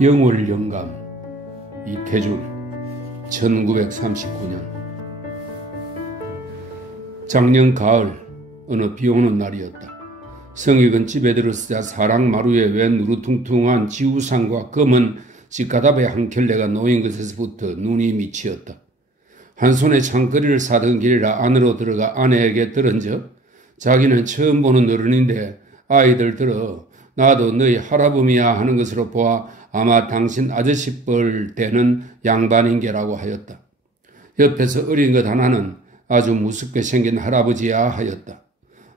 영월 영감 이태준 1939년 작년 가을 어느 비오는 날이었다. 성익은 집에 들어서자 사랑마루에 웬 우루퉁퉁한 지우산과 검은 집가답의 한 켤레가 놓인 것에서부터 눈이 미치었다. 한 손에 창거리를 사던 길이라 안으로 들어가 아내에게 들은즉 자기는 처음 보는 어른인데 아이들 들어 나도 너희 할아범이야 하는 것으로 보아 아마 당신 아저씨 뻘 되는 양반인게라고 하였다. 옆에서 어린 것 하나는 아주 무섭게 생긴 할아버지야 하였다.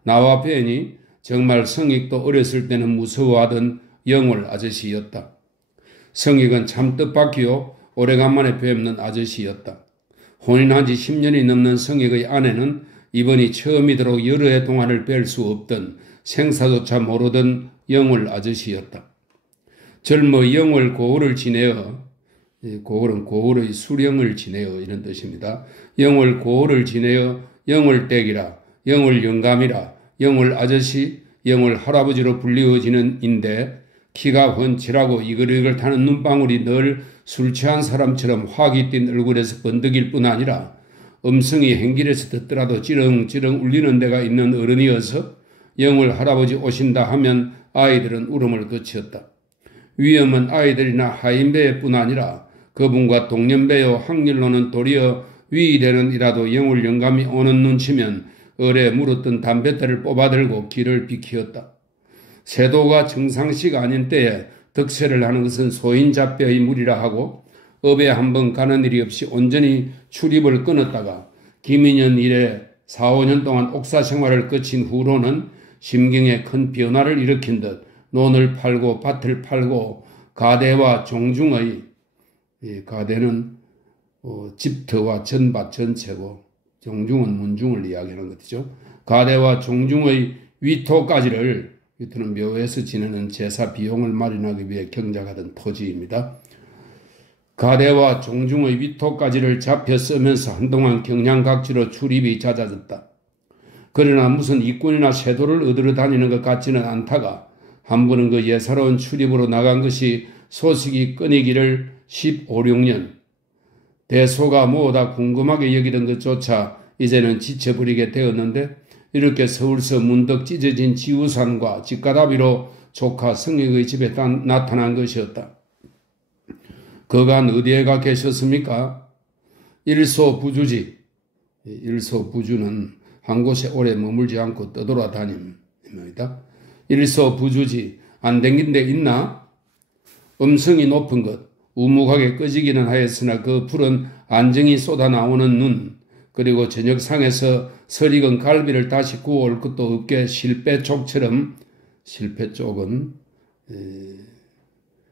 나와 뵈니 정말 성익도 어렸을 때는 무서워하던 영월 아저씨였다. 성익은 참 뜻밖이요 오래간만에 뵙는 아저씨였다. 혼인한 지 10년이 넘는 성익의 아내는 이번이 처음이도록 여러 해 동안을 뵐 수 없던 생사조차 모르던 영월 아저씨였다. 젊어 영월 고을을 지내어, 고을은 고을의 수령을 지내어 이런 뜻입니다. 영월 고을을 지내어 영월댁이라, 영월 영감이라, 영월 아저씨, 영월 할아버지로 불리어지는 인데 키가 훤칠하고 이글이글 타는 눈방울이 늘 술 취한 사람처럼 화기 띤 얼굴에서 번득일 뿐 아니라 음성이 행길에서 듣더라도 찌렁찌렁 울리는 데가 있는 어른이어서 영월 할아버지 오신다 하면 아이들은 울음을 그치었다. 위험은 아이들이나 하인배뿐 아니라 그분과 동년배요 확률로는 도리어 위되는 이라도 영월 영감이 오는 눈치면 얼에 물었던 담뱃대를 뽑아들고 길을 비키었다. 세도가 정상시가 아닌 때에 득세를 하는 것은 소인잡배의 무리라 하고 업에 한번 가는 일이 없이 온전히 출입을 끊었다가 김인년 이래 4, 5년 동안 옥사 생활을 거친 후로는 심경에 큰 변화를 일으킨 듯 논을 팔고 밭을 팔고 가대와 종중의, 가대는 집터와 전밭 전체고 종중은 문중을 이야기하는 것이죠. 가대와 종중의 위토까지를, 위토는 묘에서 지내는 제사 비용을 마련하기 위해 경작하던 토지입니다. 가대와 종중의 위토까지를 잡혀 쓰면서 한동안 경량각지로 출입이 잦아졌다. 그러나 무슨 이권이나 세도를 얻으러 다니는 것 같지는 않다가 한 번은 그 예사로운 출입으로 나간 것이 소식이 끊이기를 15, 16년. 대소가 뭐다 궁금하게 여기던 것조차 이제는 지쳐버리게 되었는데 이렇게 서울서 문득 찢어진 지우산과 집가다비로 조카 성익의 집에 나타난 것이었다. 그간 어디에 가 계셨습니까? 일소부주지. 일소부주는 한 곳에 오래 머물지 않고 떠돌아다님입니다. 일소부주지. 안 댕긴 데 있나? 음성이 높은 것, 우묵하게 꺼지기는 하였으나 그 푸른 안정이 쏟아나오는 눈, 그리고 저녁상에서 설익은 갈비를 다시 구워올 것도 없게 실패쪽처럼, 실패쪽은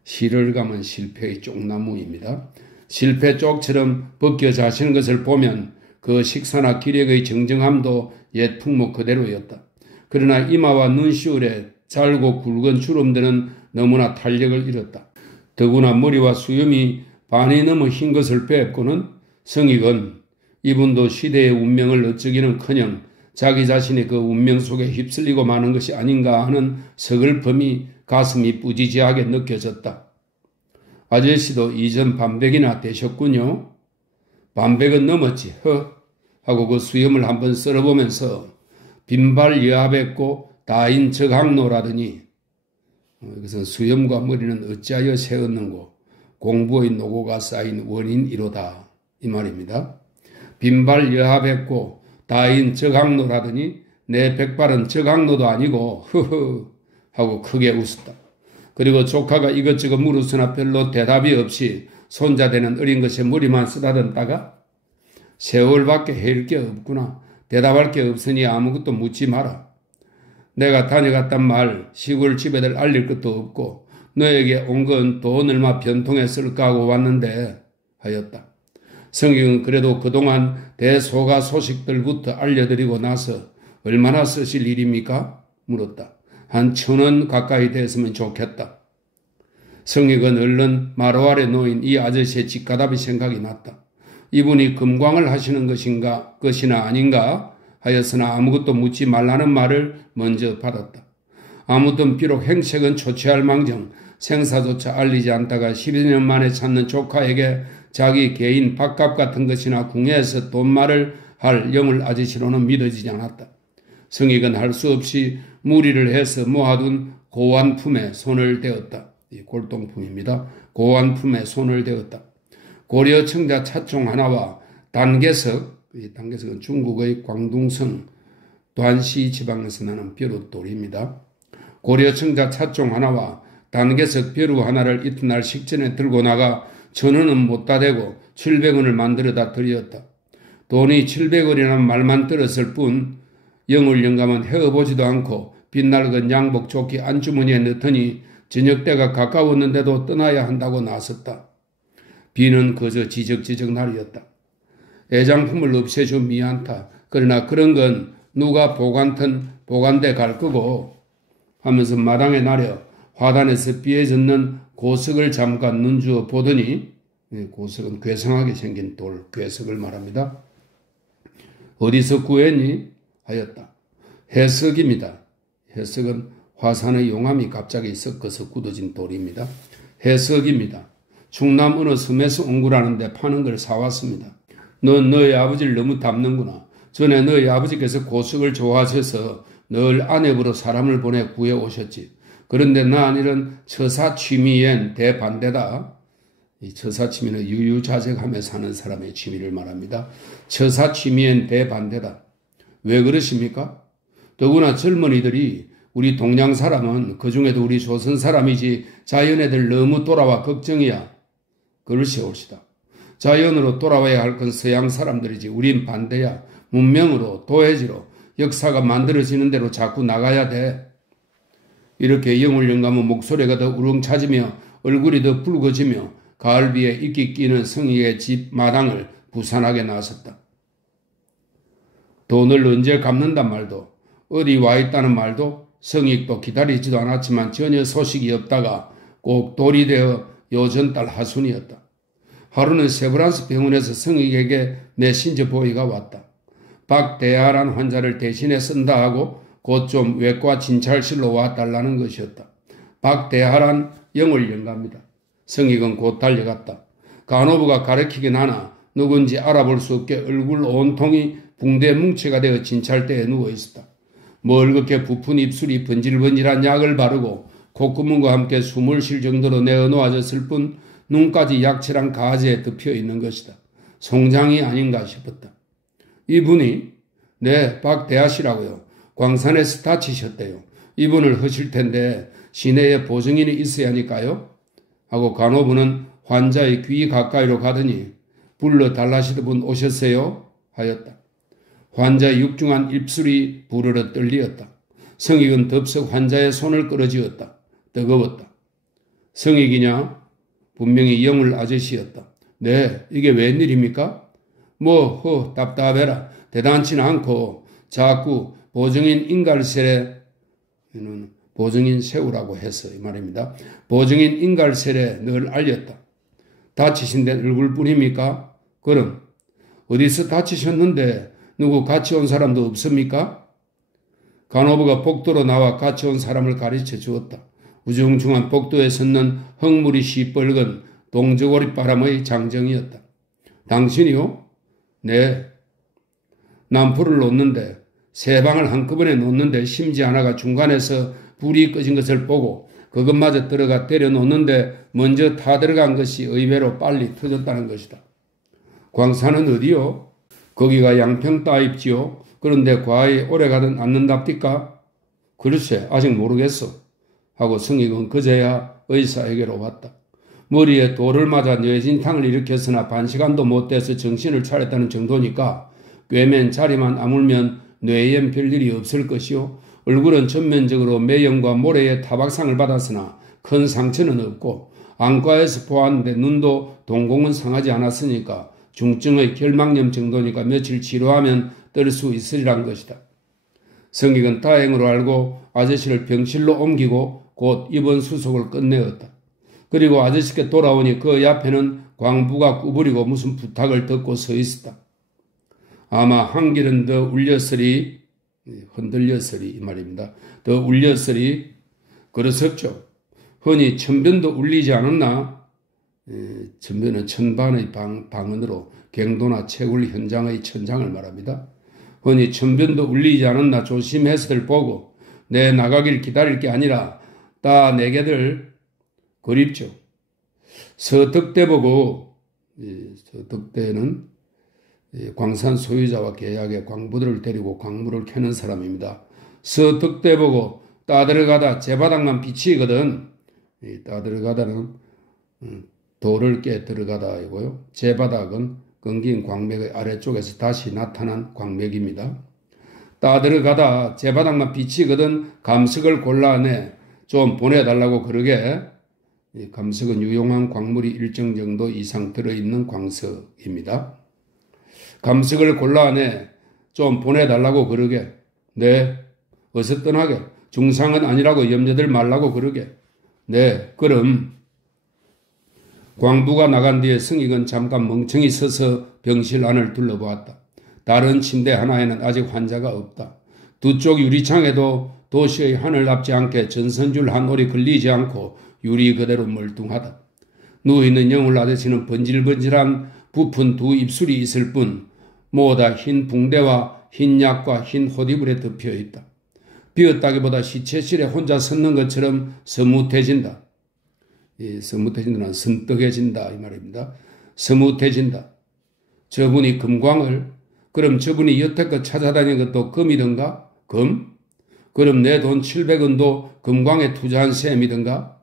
실을 감은 실패의 쪽나무입니다. 실패쪽처럼 벗겨 자시는 것을 보면 그 식사나 기력의 정정함도 옛 풍무 그대로였다. 그러나 이마와 눈시울에 잘고 굵은 주름들은 너무나 탄력을 잃었다. 더구나 머리와 수염이 반이 넘어 흰 것을 뵙고는 성익은 이분도 시대의 운명을 어쩌기는커녕 자기 자신의 그 운명 속에 휩쓸리고 마는 것이 아닌가 하는 서글픔이 가슴이 뿌지지하게 느껴졌다. 아저씨도 이전 반백이나 되셨군요. 반백은 넘었지. 하고 그 수염을 한번 썰어보면서 빈발 여합했고 다인 적학노라더니 이것은 수염과 머리는 어찌하여 세었는고 공부의 노고가 쌓인 원인이로다 이 말입니다. 빈발 여합했고 다인 적학노라더니 내 백발은 적학노도 아니고 흐흐 하고 크게 웃었다. 그리고 조카가 이것저것 물었으나 별로 대답이 없이 손자되는 어린 것에 머리만 쓰다듬다가 세월밖에 해일 게 없구나. 대답할 게 없으니 아무것도 묻지 마라. 내가 다녀갔단 말 시골 집애들 알릴 것도 없고 너에게 온 건 돈 얼마 변통에 쓸까 하고 왔는데 하였다. 성경은 그래도 그동안 대소가 소식들부터 알려드리고 나서 얼마나 쓰실 일입니까? 물었다. 한 1,000원 가까이 됐으면 좋겠다. 성익은 얼른 마루 아래 놓인 이 아저씨의 집가답이 생각이 났다. 이분이 금광을 하시는 것이나 아닌가 하였으나 아무것도 묻지 말라는 말을 먼저 받았다. 아무튼 비록 행색은 초췌할 망정 생사조차 알리지 않다가 12년 만에 찾는 조카에게 자기 개인 밥값 같은 것이나 궁예에서 돈말을 할 영을 아저씨로는 믿어지지 않았다. 성익은 할 수 없이 무리를 해서 모아둔 고환 품에 손을 대었다. 이 골동품입니다. 고환 품에 손을 대었다. 고려 청자 찻종 하나와 단계석, 이 단계석은 중국의 광둥성段시 지방에서 나는 벼룻돌입니다. 고려 청자 찻종 하나와 단계석 벼루 하나를 이튿날 식전에 들고 나가 전원은 못다 대고 700원을 만들어다 드렸다. 돈이 700원이라는 말만 들었을 뿐 영울 영감은 헤어보지도 않고 빛날건 양복 조끼 안주머니에 넣더니 저녁 때가 가까웠는데도 떠나야 한다고 나섰다. 비는 그저 지적지적 날이었다. 애장품을 없애줘 미안타. 그러나 그런 건 누가 보관대 갈 거고 하면서 마당에 나려 화단에서 비에 젖는 고석을 잠깐 눈주어 보더니, 고석은 괴상하게 생긴 돌, 괴석을 말합니다. 어디서 구했니? 하였다. 해석입니다. 해석은 화산의 용암이 갑자기 섞어서 굳어진 돌입니다. 해석입니다. 충남 어느 섬에서 온 거라는데 파는 걸 사왔습니다. 넌 너희 아버지를 너무 닮는구나. 전에 너희 아버지께서 고석을 좋아하셔서 늘 아내부로 사람을 보내 구해 오셨지. 그런데 난 이런 처사취미엔 대반대다. 이 처사취미는 유유자적하며 사는 사람의 취미를 말합니다. 처사취미엔 대반대다. 왜 그러십니까? 더구나 젊은이들이 우리 동양 사람은 그중에도 우리 조선 사람이지 자연애들 너무 돌아와 걱정이야. 그러시 옵시다. 자연으로 돌아와야 할 건 서양 사람들이지 우린 반대야. 문명으로 도회지로 역사가 만들어지는 대로 자꾸 나가야 돼. 이렇게 영울 영감은 목소리가 더 우렁차지며 얼굴이 더 붉어지며 가을비에 이끼 끼는 성희의 집 마당을 부산하게 나섰다. 돈을 언제 갚는단 말도 어디 와 있다는 말도 성익도 기다리지도 않았지만 전혀 소식이 없다가 꼭 돌이 되어 요전달 하순이었다. 하루는 세브란스 병원에서 성익에게 내 신저 보이가 왔다. 박대하란 환자를 대신해 쓴다 하고 곧 좀 외과 진찰실로 와달라는 것이었다. 박대하란 영울 영가입니다. 성익은 곧 달려갔다. 간호부가 가르치긴 하나 누군지 알아볼 수 없게 얼굴 온통이 붕대 뭉치가 되어 진찰대에 누워있었다. 멀겋게 부푼 입술이 번질번질한 약을 바르고 콧구멍과 함께 숨을 쉴 정도로 내어놓아졌을 뿐 눈까지 약칠한 가지에 덮여 있는 것이다. 송장이 아닌가 싶었다. 이분이 네, 박대하시라고요. 광산에서 다치셨대요. 입원을 하실 텐데 시내에 보증인이 있어야 하니까요. 하고 간호부는 환자의 귀 가까이로 가더니 불러달라시던 분 오셨어요? 하였다. 환자의 육중한 입술이 부르르 떨리었다. 성익은 덥석 환자의 손을 끌어쥐었다. 뜨거웠다. 성익이냐? 분명히 영울 아저씨였다. 네, 이게 웬일입니까? 답답해라. 대단치는 않고 자꾸 보증인 인갈셀에 보증인 세우라고 해서 이 말입니다. 보증인 인갈셀에 늘 알렸다. 다치신 데 얼굴뿐입니까? 그럼 어디서 다치셨는데 누구 같이 온 사람도 없습니까? 간호부가 복도로 나와 같이 온 사람을 가르쳐 주었다. 우중중한 복도에 섰는 흙물이 시뻘건 동저고리바람의 장정이었다. 당신이요? 네. 남풀을 놓는데 세 방을 한꺼번에 놓는데 심지 하나가 중간에서 불이 꺼진 것을 보고 그것마저 들어가 때려 놓는데 먼저 타 들어간 것이 의외로 빨리 터졌다는 것이다. 광산은 어디요? 거기가 양평 따입지요. 그런데 과히 오래가든 않는답디까? 글쎄 아직 모르겠어. 하고 성익은 그제야 의사에게로 왔다. 머리에 돌을 맞아 뇌진탕을 일으켰으나 반시간도 못 돼서 정신을 차렸다는 정도니까 꿰맨 자리만 아물면 뇌엔 별일이 없을 것이요. 얼굴은 전면적으로 매형과 모래의 타박상을 받았으나 큰 상처는 없고 안과에서 보았는데 눈도 동공은 상하지 않았으니까 중증의 결막염 정도니까 며칠 치료하면 뜰 수 있으리란 것이다. 성익은 다행으로 알고 아저씨를 병실로 옮기고 곧 입원 수속을 끝내었다. 그리고 아저씨께 돌아오니 그 옆에는 광부가 구부리고 무슨 부탁을 듣고 서 있었다. 아마 한 길은 더 울렸으리, 흔들렸으리 이 말입니다. 더 울렸으리 그러셨죠. 흔히 천변도 울리지 않았나? 천변은 천반의 방언으로 경도나 채굴 현장의 천장을 말합니다. 흔히 천변도 울리지 않았나 조심해서들 보고 내 나가길 기다릴 게 아니라 따 내게들 그립죠. 서덕대 보고, 서덕대는 광산 소유자와 계약에 광부들을 데리고 광물을 캐는 사람입니다. 서덕대 보고 따들어가다 제 바닥만 비치거든. 따들어가다는 돌을 깨 들어가다이고요. 제 바닥은 끊긴 광맥의 아래쪽에서 다시 나타난 광맥입니다. 따들어가다 제 바닥만 비치거든 감석을 골라내 좀 보내달라고 그러게. 감석은 유용한 광물이 일정 정도 이상 들어있는 광석입니다. 감석을 골라내 좀 보내달라고 그러게. 네, 어서 떠나게. 중상은 아니라고 염려들 말라고 그러게. 네, 그럼. 광부가 나간 뒤에 성익은 잠깐 멍청이 서서 병실 안을 둘러보았다. 다른 침대 하나에는 아직 환자가 없다. 두 쪽 유리창에도 도시의 하늘 앞지 않게 전선줄 한 올이 걸리지 않고 유리 그대로 멀뚱하다. 누워있는 영울 아저씨는 번질번질한 부푼 두 입술이 있을 뿐 모두 흰 붕대와 흰 약과 흰 호디불에 덮여 있다. 비었다기보다 시체실에 혼자 섰는 것처럼 서뭇해진다. 서뭇해진다는 선떡해진다 이 말입니다. 서뭇해진다. 저분이 금광을, 그럼 저분이 여태껏 찾아다닌 것도 금이던가? 금? 그럼 내 돈 700원도 금광에 투자한 셈이던가?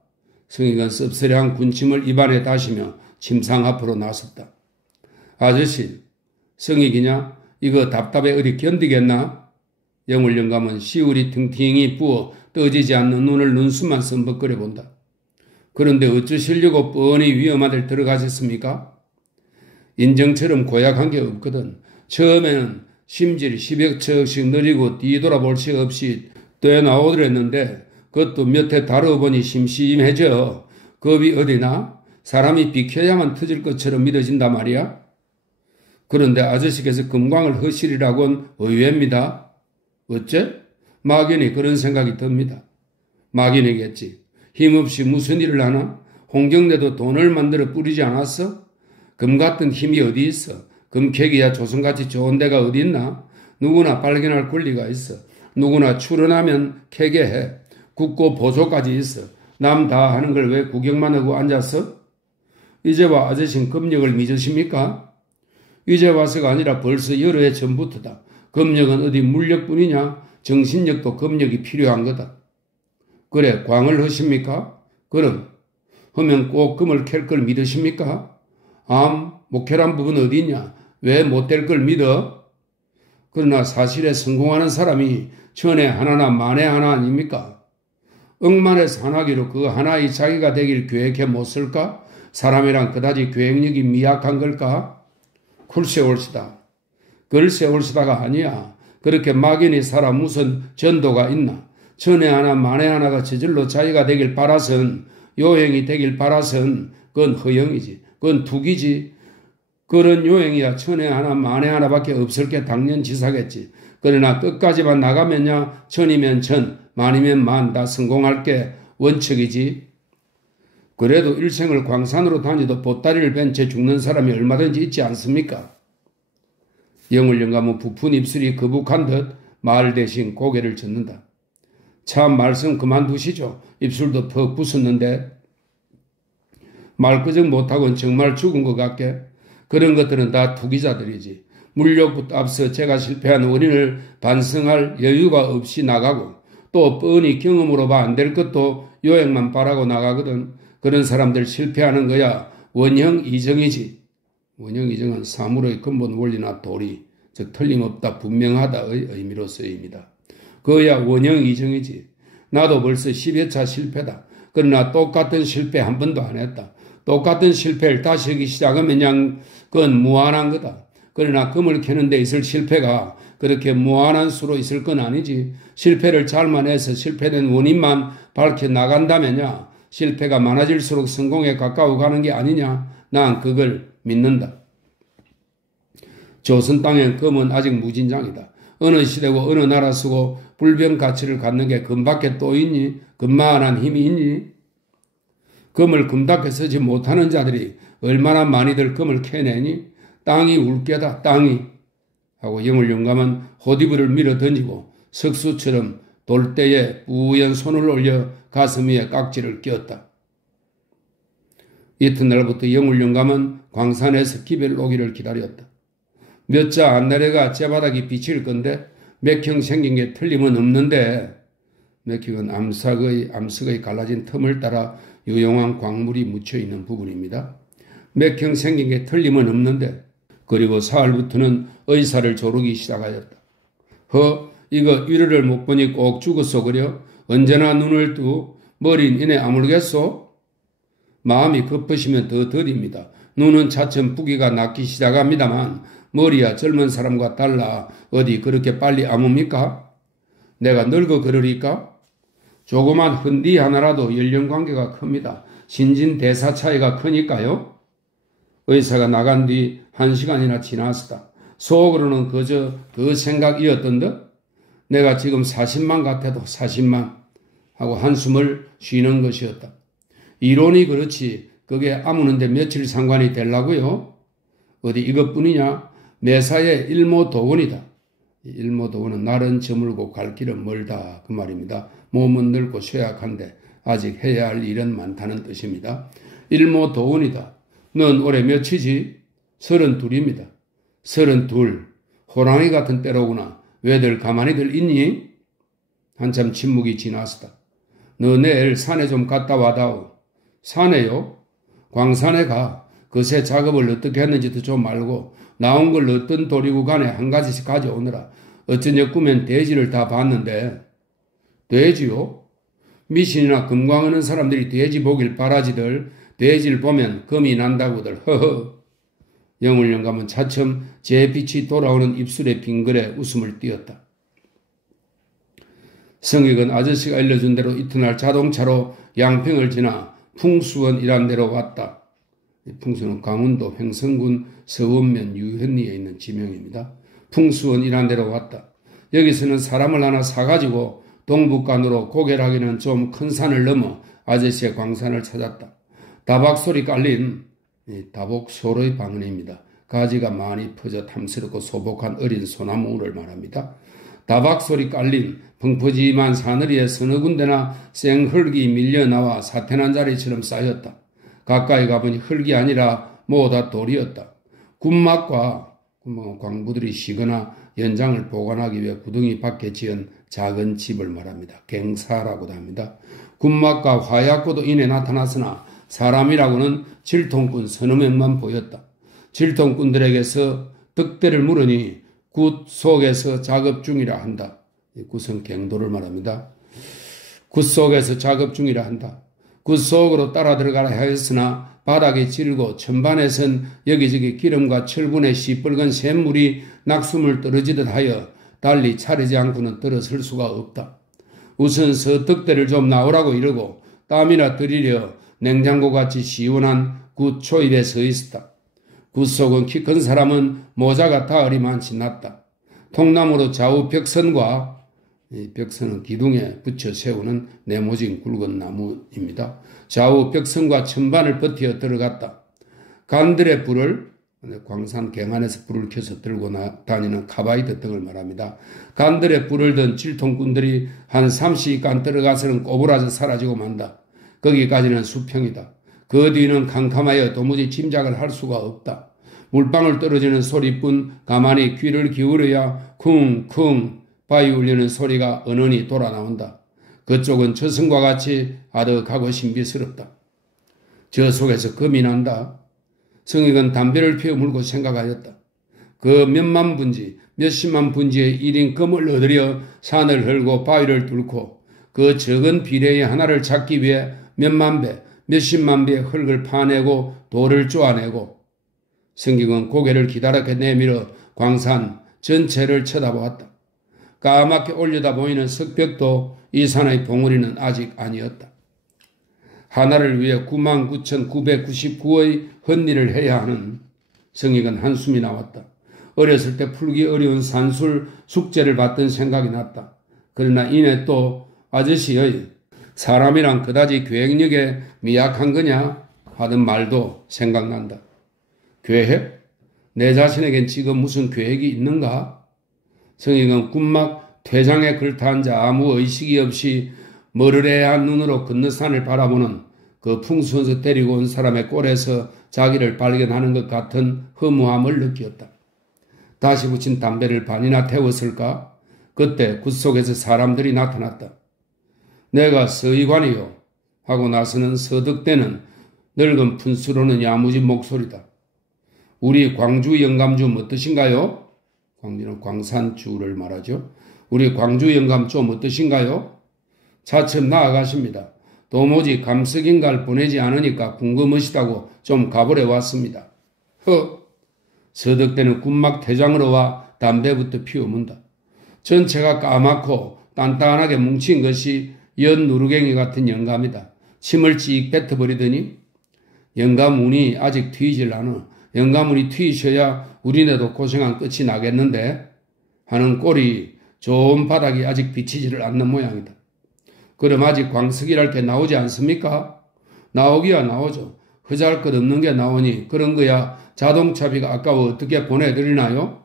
성익은 씁쓸한 군침을 입안에 다시며 침상 앞으로 나섰다. 아저씨, 성익이냐? 이거 답답해 어디 견디겠나? 영울 영감은 시울이 팅팅이 부어 떠지지 않는 눈을 눈수만 선벅거려 본다. 그런데 어쩌시려고 뻔히 위험한 데를 들어가셨습니까? 인정처럼 고약한 게 없거든. 처음에는 심질이 10여 척씩 느리고 뒤돌아볼 새 없이 뛰어나오더랬는데 그것도 몇 해 다뤄보니 심심해져. 겁이 어디나? 사람이 비켜야만 터질 것처럼 믿어진단 말이야. 그런데 아저씨께서 금광을 허실이라고는 의외입니다. 어째? 막연히 그런 생각이 듭니다. 막연이겠지. 힘없이 무슨 일을 하나? 홍경래도 돈을 만들어 뿌리지 않았어? 금 같은 힘이 어디 있어? 금캐기야 조선같이 좋은 데가 어디 있나? 누구나 발견할 권리가 있어. 누구나 출연하면 캐게 해. 국고 보조까지 있어. 남 다 하는 걸 왜 구경만 하고 앉았어? 이제와 아저씨는 금력을 믿으십니까? 이제 와서가 아니라 벌써 여러 해 전부터다. 금력은 어디 물력뿐이냐? 정신력도 금력이 필요한 거다. 그래, 광을 하십니까? 그럼, 하면 꼭 금을 캘 걸 믿으십니까? 못 캐란 부분 어디 있냐? 왜 못 될 걸 믿어? 그러나 사실에 성공하는 사람이 천에 하나나 만에 하나 아닙니까? 억만에서 하나기로 그 하나의 자기가 되길 계획해 못 쓸까? 사람이란 그다지 계획력이 미약한 걸까? 글쎄 옳시다. 글쎄 옳시다가 아니야. 그렇게 막연히 살아 무슨 전도가 있나? 천에 하나 만에 하나가 저절로 자기가 되길 바라선, 요행이 되길 바라선 그건 허영이지. 그건 투기지. 그런 요행이야 천에 하나 만에 하나밖에 없을 게 당연지사겠지. 그러나 끝까지만 나가면야 천이면 천, 만이면 만 다 성공할 게 원칙이지. 그래도 일생을 광산으로 다니도 보따리를 벤 채 죽는 사람이 얼마든지 있지 않습니까? 영울 영감은 부푼 입술이 거북한 듯 말 대신 고개를 젓는다. 참 말씀 그만두시죠. 입술도 퍽 부쉈는데. 말끄정 못하고는 정말 죽은 것 같게. 그런 것들은 다 투기자들이지. 물욕부터 앞서 제가 실패한 원인을 반성할 여유가 없이 나가고 또 뻔히 경험으로 봐 안 될 것도 요행만 바라고 나가거든. 그런 사람들 실패하는 거야 원형 이정이지. 원형 이정은 사물의 근본 원리나 도리, 즉 틀림없다 분명하다의 의미로 쓰입니다. 그야 원형 이정이지. 나도 벌써 10여 차 실패다. 그러나 똑같은 실패 한 번도 안 했다. 똑같은 실패를 다시 하기 시작하면 그냥 그건 무한한 거다. 그러나 금을 캐는 데 있을 실패가 그렇게 무한한 수로 있을 건 아니지. 실패를 잘만 해서 실패된 원인만 밝혀 나간다면야 실패가 많아질수록 성공에 가까워 가는 게 아니냐. 난 그걸 믿는다. 조선 땅엔 금은 아직 무진장이다. 어느 시대고 어느 나라 쓰고 불변 가치를 갖는 게 금밖에 또 있니? 금만한 힘이 있니? 금을 금답게 쓰지 못하는 자들이 얼마나 많이들 금을 캐내니 땅이 울게다 땅이 하고 영을 영감은 호디브를 밀어 던지고 석수처럼 돌대에 뿌연 손을 올려 가슴 위에 깍지를 끼웠다. 이튿날부터 영을 영감은 광산에서 기별 오기를 기다렸다. 몇 자 안 내려가 째바닥이 비칠 건데 맥형 생긴 게 틀림은 없는데 맥형은 암석의 갈라진 틈을 따라 유용한 광물이 묻혀있는 부분입니다. 맥형 생긴 게 틀림은 없는데 그리고 사흘부터는 의사를 조르기 시작하였다. 이거 위로를 못 보니 꼭 죽었어 그려? 언제나 눈을 뜨고 머리는 이내 아물겠소? 마음이 급하시면 더 더딥니다. 눈은 차츰 부기가 낫기 시작합니다만 머리야 젊은 사람과 달라 어디 그렇게 빨리 아뭅니까? 내가 늙어 그러리까? 조그만 흔디 하나라도 연령관계가 큽니다. 신진대사 차이가 크니까요. 의사가 나간 뒤 1시간이나 지났었다. 속으로는 그저 그 생각이었던 듯 내가 지금 40만 같아도 40만 하고 한숨을 쉬는 것이었다. 이론이 그렇지 그게 아무는데 며칠 상관이 되려고요? 어디 이것뿐이냐? 매사에 일모도원이다. 일모도원은 날은 저물고 갈 길은 멀다 그 말입니다. 몸은 늙고 쇠약한데 아직 해야 할 일은 많다는 뜻입니다. 일모도원이다. 넌 올해 몇이지? 32입니다. 32. 호랑이 같은 때로구나. 왜들 가만히들 있니? 한참 침묵이 지났었다. 너 내일 산에 좀 갔다 와다오. 산에요? 광산에 가. 그새 작업을 어떻게 했는지도 좀 알고 나온 걸 어떤 도리고 간에 한 가지씩 가져오느라. 어쩌냐 꾸면 돼지를 다 봤는데. 돼지요? 미신이나 금광하는 사람들이 돼지 보길 바라지들 돼지를 보면 금이 난다고들 허허. 영을 영감은 차츰 제 빛이 돌아오는 입술에 빙그레 웃음을 띄었다. 성익은 아저씨가 알려준 대로 이튿날 자동차로 양평을 지나 풍수원이란 데로 왔다. 풍수는 강원도 횡성군 서원면 유현리에 있는 지명입니다. 풍수원이란 데로 왔다. 여기서는 사람을 하나 사가지고 동북간으로 고개라기는 좀 큰 산을 넘어 아저씨의 광산을 찾았다. 다박소리 깔린 다복소로의 방언입니다. 가지가 많이 퍼져 탐스럽고 소복한 어린 소나무를 말합니다. 다박소리 깔린 펑퍼짐한 사너리에 서너 군데나 생흙이 밀려나와 사태난 자리처럼 쌓였다. 가까이 가보니 흙이 아니라 모두 돌이었다. 군막과 광부들이 쉬거나 연장을 보관하기 위해 구덩이 밖에 지은 작은 집을 말합니다. 갱사라고도 합니다. 군막과 화약고도 이내 나타났으나 사람이라고는 질통꾼 서너 명만 보였다. 질통꾼들에게서 득대를 물으니 굿 속에서 작업 중이라 한다. 굿은 갱도를 말합니다. 굿 속에서 작업 중이라 한다. 굿 속으로 따라 들어가라 하였으나 바닥이 질고 천반에선 여기저기 기름과 철분의 시뻘건 샘물이 낙수물 떨어지듯 하여 달리 차리지 않고는 들어설 수가 없다. 우선 서득대를 좀 나오라고 이러고 땀이나 들이려 냉장고같이 시원한 굿 초입에 서 있었다. 굿 속은 키 큰 사람은 모자가 다을이 많지 났다. 통나무로 좌우 벽선과 벽선은 기둥에 붙여 세우는 네모진 굵은 나무입니다. 좌우 벽선과 천반을 버티어 들어갔다. 간들의 불을 광산 갱안에서 불을 켜서 들고 다니는 카바이드 등을 말합니다. 간들의 불을 든 질통꾼들이 한 30간 들어가서는 꼬부라져 사라지고 만다. 거기까지는 수평이다. 그 뒤는 캄캄하여 도무지 짐작을 할 수가 없다. 물방울 떨어지는 소리뿐 가만히 귀를 기울여야 쿵쿵 바위 울리는 소리가 은은히 돌아 나온다. 그쪽은 저승과 같이 아득하고 신비스럽다. 저 속에서 금이 난다. 성익은 담배를 피워 물고 생각하였다. 그 몇만 분지, 몇십만 분지의 1인 금을 얻으려 산을 헐고 바위를 뚫고 그 적은 비례의 하나를 찾기 위해 몇만 배, 몇십만 배의 흙을 파내고 돌을 쪼아내고 성익은 고개를 기다랗게 내밀어 광산 전체를 쳐다보았다. 까맣게 올려다 보이는 석벽도 이 산의 봉우리는 아직 아니었다. 하나를 위해 99,999의 헛일을 해야 하는 성익은 한숨이 나왔다. 어렸을 때 풀기 어려운 산술 숙제를 받던 생각이 났다. 그러나 이내 또 아저씨의 사람이란 그다지 계획력에 미약한 거냐 하던 말도 생각난다. 계획? 내 자신에겐 지금 무슨 계획이 있는가? 성익은 굽막 퇴장에 걸터앉아 아무 의식이 없이 머르레한 눈으로 건너산을 바라보는 그 풍수에서 데리고 온 사람의 꼴에서 자기를 발견하는 것 같은 허무함을 느꼈다. 다시 붙인 담배를 반이나 태웠을까? 그때 굿속에서 사람들이 나타났다. 내가 서의관이요 하고 나서는 서득대는 늙은 푼수로는 야무진 목소리다. 우리 광주 영감 좀 어떠신가요? 광주는 광산주를 말하죠. 우리 광주 영감 좀 어떠신가요? 차츰 나아가십니다. 도무지 감석인가를 보내지 않으니까 궁금하시다고 좀 가보래 왔습니다. 서득대는 굽막 퇴장으로 와 담배부터 피워문다. 전체가 까맣고 단단하게 뭉친 것이 연 누르갱이 같은 영감이다. 침을 찍 뱉어버리더니 영감 운이 아직 트이질 않아. 영감 운이 트이셔야 우리네도 고생한 끝이 나겠는데 하는 꼴이 좋은 바닥이 아직 비치지를 않는 모양이다. 그럼 아직 광석이랄 게 나오지 않습니까? 나오기야 나오죠. 허잘 것 없는 게 나오니 그런 거야 자동차비가 아까워 어떻게 보내드리나요?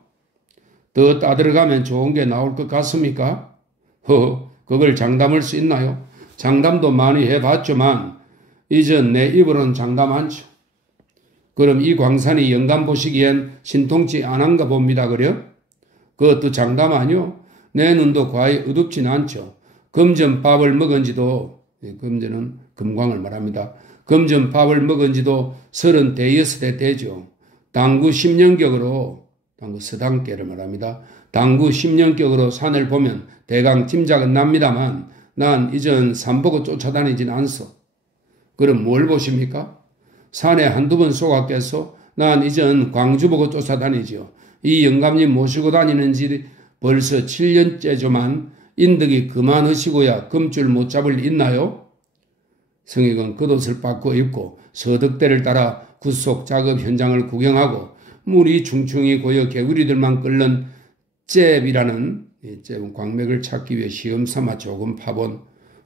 더 따들어가면 좋은 게 나올 것 같습니까? 그걸 장담할 수 있나요? 장담도 많이 해봤지만 이전 내 입으로는 장담 않죠. 그럼 이 광산이 영감 보시기엔 신통치 않은가 봅니다. 그래요? 그것도 장담 아니요? 내 눈도 과히 어둡진 않죠. 금전밥을 먹은 지도, 금전은 금광을 말합니다. 금전밥을 먹은 지도 36대 되죠. 당구 10년격으로, 당구 서당계를 말합니다. 당구 10년격으로 산을 보면 대강 짐작은 납니다만 난 이전 산 보고 쫓아다니진 않소. 그럼 뭘 보십니까? 산에 한두 번 속았겠소? 난 이전 광주 보고 쫓아다니지요. 이 영감님 모시고 다니는 지 벌써 7년째지만 인덕이 그만하시고야 금줄 못 잡을 일 있나요? 성익은 겉옷을 바꿔 입고 서득대를 따라 굿속 작업 현장을 구경하고 물이 충충이 고여 개구리들만 끓는 잽이라는 잽은 광맥을 찾기 위해 시험삼아 조금 파본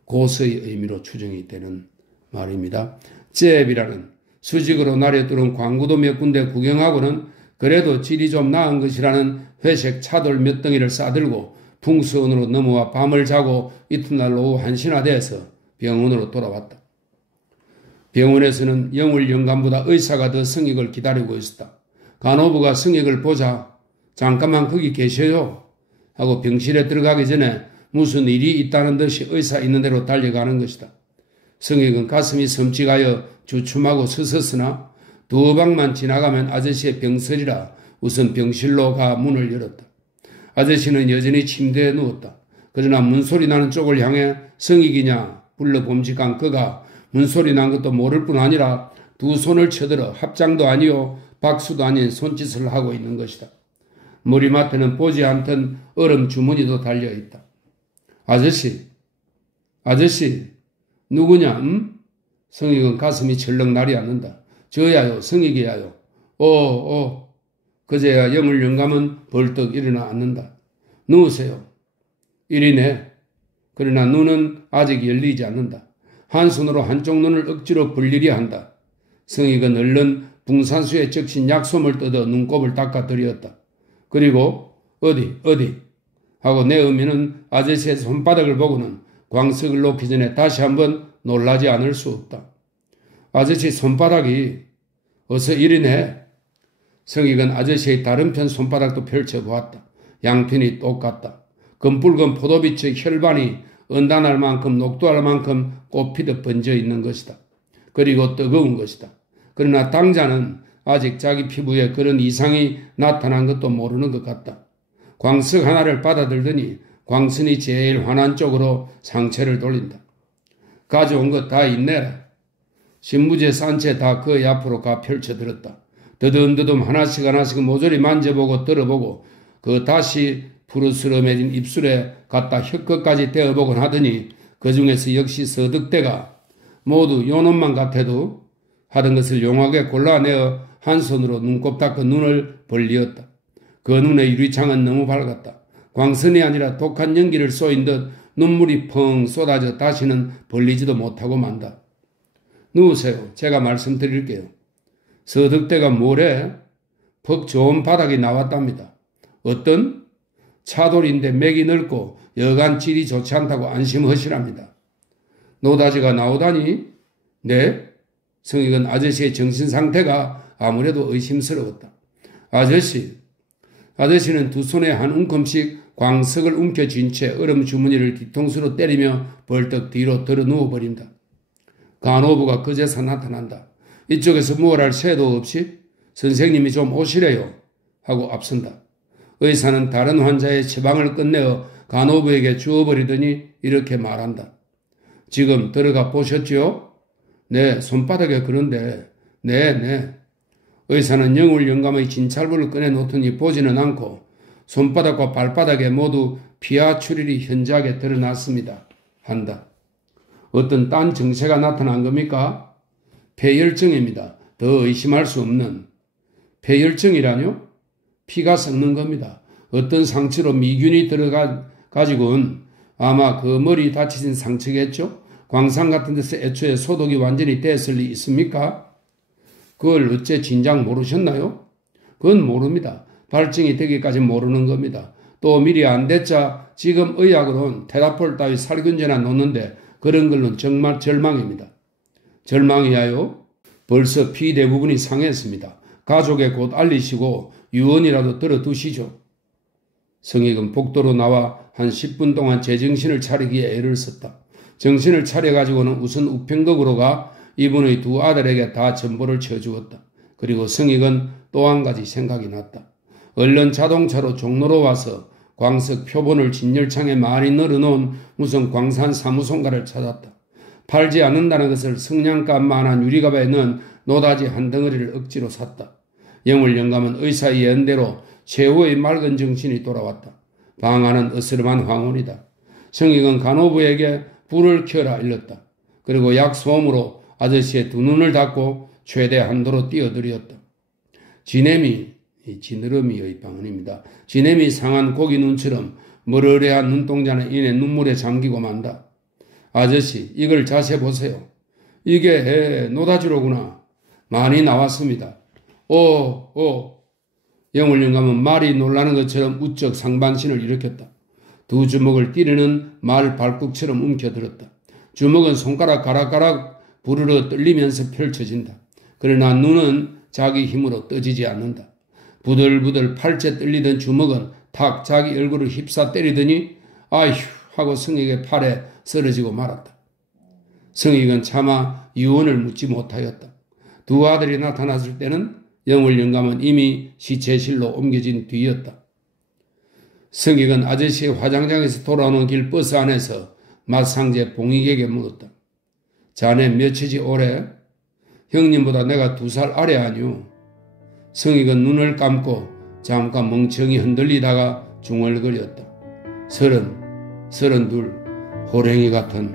고서의 의미로 추정이 되는 말입니다. 잽이라는 수직으로 나려들은 광구도 몇 군데 구경하고는 그래도 질이 좀 나은 것이라는 회색 차돌 몇 덩이를 싸들고 풍수원으로 넘어와 밤을 자고 이튿날 오후 1시나 돼서 병원으로 돌아왔다. 병원에서는 영울 영감보다 의사가 더 성익을 기다리고 있었다. 간호부가 성익을 보자 잠깐만 거기 계셔요 하고 병실에 들어가기 전에 무슨 일이 있다는 듯이 의사 있는 대로 달려가는 것이다. 성익은 가슴이 섬찟하여 주춤하고 서섰으나 두 방만 지나가면 아저씨의 병설이라 우선 병실로 가 문을 열었다. 아저씨는 여전히 침대에 누웠다. 그러나 문소리 나는 쪽을 향해 성익이냐 불러 봄직한 그가 문소리 난 것도 모를 뿐 아니라 두 손을 쳐들어 합장도 아니요 박수도 아닌 손짓을 하고 있는 것이다. 머리맡에는 보지 않던 얼음 주머니도 달려있다. 아저씨 누구냐? 성익은 가슴이 철렁 날이 않는다. 저야요 성익이야요. 그제야 영을 영감은 벌떡 일어나 앉는다. 누우세요. 이리네. 그러나 눈은 아직 열리지 않는다. 한 손으로 한쪽 눈을 억지로 벌리려 한다. 성익은 얼른 붕산수에 적신 약솜을 뜯어 눈곱을 닦아드렸다. 그리고 어디 하고 내으면은 아저씨의 손바닥을 보고는 광석을 놓기 전에 다시 한번 놀라지 않을 수 없다. 아저씨 손바닥이 어서 이리네. 성익은 아저씨의 다른 편 손바닥도 펼쳐보았다. 양편이 똑같다. 검붉은 포도빛의 혈반이 언단할 만큼 녹두할 만큼 꽃피듯 번져 있는 것이다. 그리고 뜨거운 것이다. 그러나 당자는 아직 자기 피부에 그런 이상이 나타난 것도 모르는 것 같다. 광석 하나를 받아들더니 광선이 제일 환한 쪽으로 상체를 돌린다. 가져온 것 다 있네. 신부제 싼 채 다 그 앞으로 가 펼쳐들었다. 더듬더듬 하나씩 모조리 만져보고 들어보고 그 다시 푸르스름해진 입술에 갖다 혀끝까지 떼어보곤 하더니 그 중에서 역시 서득대가 모두 요놈만 같아도 하던 것을 용하게 골라내어 한 손으로 눈곱 닦아 눈을 벌리었다. 그 눈의 유리창은 너무 밝았다. 광선이 아니라 독한 연기를 쏘인 듯 눈물이 펑 쏟아져 다시는 벌리지도 못하고 만다. 누우세요. 제가 말씀드릴게요. 서득대가 모레 퍽 좋은 바닥이 나왔답니다. 어떤? 차돌인데 맥이 넓고 여간 질이 좋지 않다고 안심하시랍니다. 노다지가 나오다니? 네? 성익은 아저씨의 정신상태가 아무래도 의심스러웠다. 아저씨는 두 손에 한 움큼씩 광석을 움켜쥔 채 얼음 주머니를 뒤통수로 때리며 벌떡 뒤로 들어 누워버린다. 간호부가 그제서 나타난다. 이쪽에서 뭘 할 새도 없이 선생님이 좀 오시래요 하고 앞선다. 의사는 다른 환자의 처방을 끝내어 간호부에게 주어버리더니 이렇게 말한다. 지금 들어가 보셨죠? 네, 손바닥에 그런데 네. 의사는 영울 영감의 진찰부를 꺼내놓더니 보지는 않고 손바닥과 발바닥에 모두 피하 출혈이 현저하게 드러났습니다. 한다. 어떤 딴 증세가 나타난 겁니까? 폐혈증입니다. 더 의심할 수 없는. 폐혈증이라뇨? 피가 썩는 겁니다. 어떤 상처로 미균이 들어가지고는 아마 그 머리 다치신 상처겠죠? 광산 같은 데서 애초에 소독이 완전히 됐을 리 있습니까? 그걸 어째 진작 모르셨나요? 그건 모릅니다. 발증이 되기까지 모르는 겁니다. 또 미리 안 됐자 지금 의학으로는 테라폴 따위 살균제나 놓는데 그런 걸로는 정말 절망입니다. 절망이야요? 벌써 피 대부분이 상했습니다. 가족에 곧 알리시고 유언이라도 들어두시죠. 성익은 복도로 나와 한 10분 동안 제정신을 차리기에 애를 썼다. 정신을 차려가지고는 우선 우편국으로 가 이분의 두 아들에게 다 전보를 쳐주었다. 그리고 성익은 또 한 가지 생각이 났다. 얼른 자동차로 종로로 와서 광석 표본을 진열창에 많이 널어놓은 무슨 광산 사무송가를 찾았다. 팔지 않는다는 것을 성냥감만한 유리가방에 넣은 노다지 한 덩어리를 억지로 샀다. 영월 영감은 의사의 예언대로 최후의 맑은 정신이 돌아왔다. 방 안은 으스름한 황혼이다. 성익은 간호부에게 불을 켜라 일렀다. 그리고 약소음으로 아저씨의 두 눈을 닫고 최대 한도로 띄어들였다. 지느러미의 방언입니다. 지냄이 상한 고기 눈처럼 머르르한 눈동자는 이내 눈물에 잠기고 만다. 아저씨, 이걸 자세히 보세요. 이게 노다지로구나. 많이 나왔습니다. 영월 영감은 말이 놀라는 것처럼 우쩍 상반신을 일으켰다. 두 주먹을 뛰르는 말 발국처럼 움켜들었다. 주먹은 손가락 가락가락 부르르 떨리면서 펼쳐진다. 그러나 눈은 자기 힘으로 떠지지 않는다. 부들부들 팔째 떨리던 주먹은 탁 자기 얼굴을 휩싸 때리더니 아휴 하고 성익의 팔에 쓰러지고 말았다. 성익은 차마 유언을 묻지 못하였다. 두 아들이 나타났을 때는 영월 영감은 이미 시체실로 옮겨진 뒤였다. 성익은 아저씨의 화장장에서 돌아오는 길 버스 안에서 맏상제 봉익에게 물었다. 자네 몇이지 올해? 형님보다 내가 2살 아래 아니오. 성익은 눈을 감고 잠깐 멍청이 흔들리다가 중얼거렸다. 32, 호랭이 같은